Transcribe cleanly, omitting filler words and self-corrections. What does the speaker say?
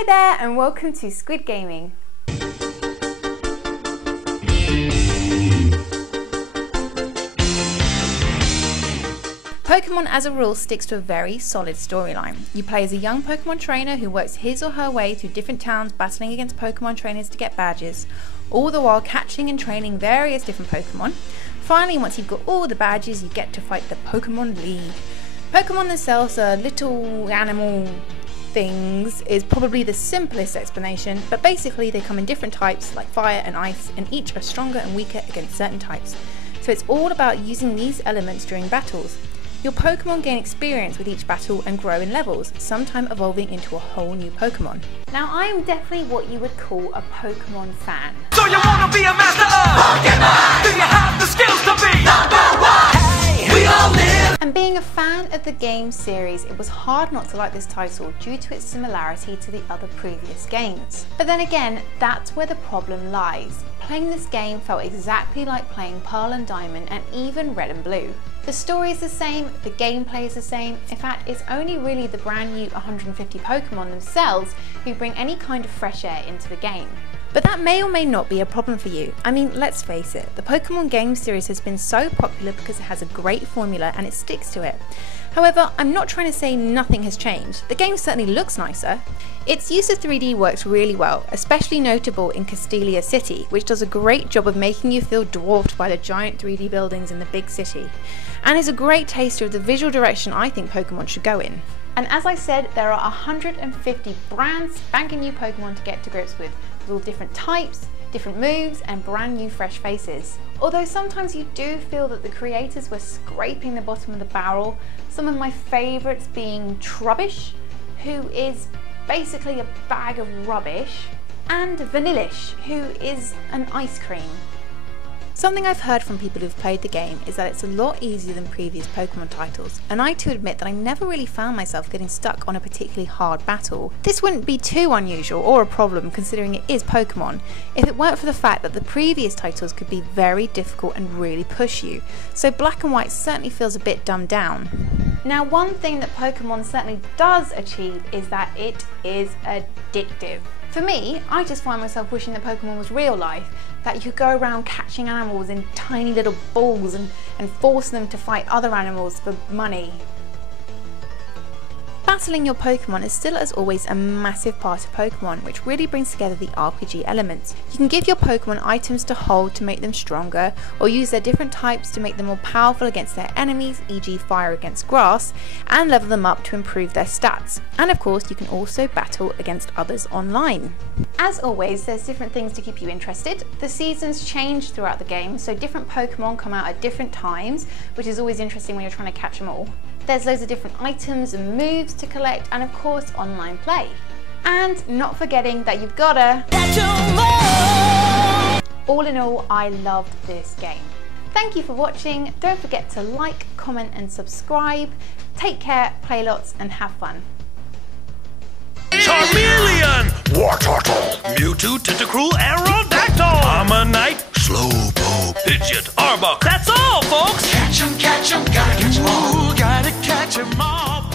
Hi there and welcome to Squid Gaming. Pokemon as a rule sticks to a very solid storyline. You play as a young Pokemon trainer who works his or her way through different towns battling against Pokemon trainers to get badges, all the while catching and training various different Pokemon. Finally, once you've got all the badges, you get to fight the Pokemon League. Pokemon themselves are little animal things is probably the simplest explanation, but basically they come in different types like fire and ice, and each are stronger and weaker against certain types. So it's all about using these elements during battles. Your Pokemon gain experience with each battle and grow in levels, sometimes evolving into a whole new Pokemon. Now I'm definitely what you would call a Pokemon fan. So you wanna be a master of Pokemon? Do you have the skills to be #1? Hey, we all live. And being a fan of the game series, it was hard not to like this title due to its similarity to the other previous games. But then again, that's where the problem lies. Playing this game felt exactly like playing Pearl and Diamond and even Red and Blue. The story is the same, the gameplay is the same. In fact, it's only really the brand new 150 Pokemon themselves who bring any kind of fresh air into the game. But that may or may not be a problem for you. I mean, let's face it, the Pokemon game series has been so popular because it has a great formula and it sticks to it. However, I'm not trying to say nothing has changed. The game certainly looks nicer. Its use of 3D works really well, especially notable in Castelia City, which does a great job of making you feel dwarfed by the giant 3D buildings in the big city, and is a great taster of the visual direction I think Pokemon should go in. And as I said, there are 150 brand spanking new Pokemon to get to grips with all different types, different moves, and brand new fresh faces. Although sometimes you do feel that the creators were scraping the bottom of the barrel, some of my favourites being Trubbish, who is basically a bag of rubbish, and Vanillish, who is an ice cream. Something I've heard from people who've played the game is that it's a lot easier than previous Pokemon titles, and I too admit that I never really found myself getting stuck on a particularly hard battle. This wouldn't be too unusual or a problem considering it is Pokemon, if it weren't for the fact that the previous titles could be very difficult and really push you, so Black and White certainly feels a bit dumbed down. Now, one thing that Pokemon certainly does achieve is that it is addictive. For me, I just find myself wishing that Pokemon was real life, that you could go around catching animals in tiny little balls and force them to fight other animals for money. Battling your Pokemon is still as always a massive part of Pokemon, which really brings together the RPG elements. You can give your Pokemon items to hold to make them stronger, or use their different types to make them more powerful against their enemies, e.g. fire against grass, and level them up to improve their stats. And of course, you can also battle against others online. As always, there's different things to keep you interested. The seasons change throughout the game, so different Pokemon come out at different times, which is always interesting when you're trying to catch them all. There's loads of different items and moves to collect, and of course online play. And not forgetting that you've gotta catch 'em all! All in all, I loved this game. Thank you for watching. Don't forget to like, comment and subscribe. Take care, play lots and have fun. Charmeleon, Wartortle, Mewtwo, Tentacruel, Aerodactyl, Ammonite, Slowpoke, Pidgeot, Arbok. That's all, folks. Catch 'em, gotta catch 'em all. Ooh, gotta catch 'em all.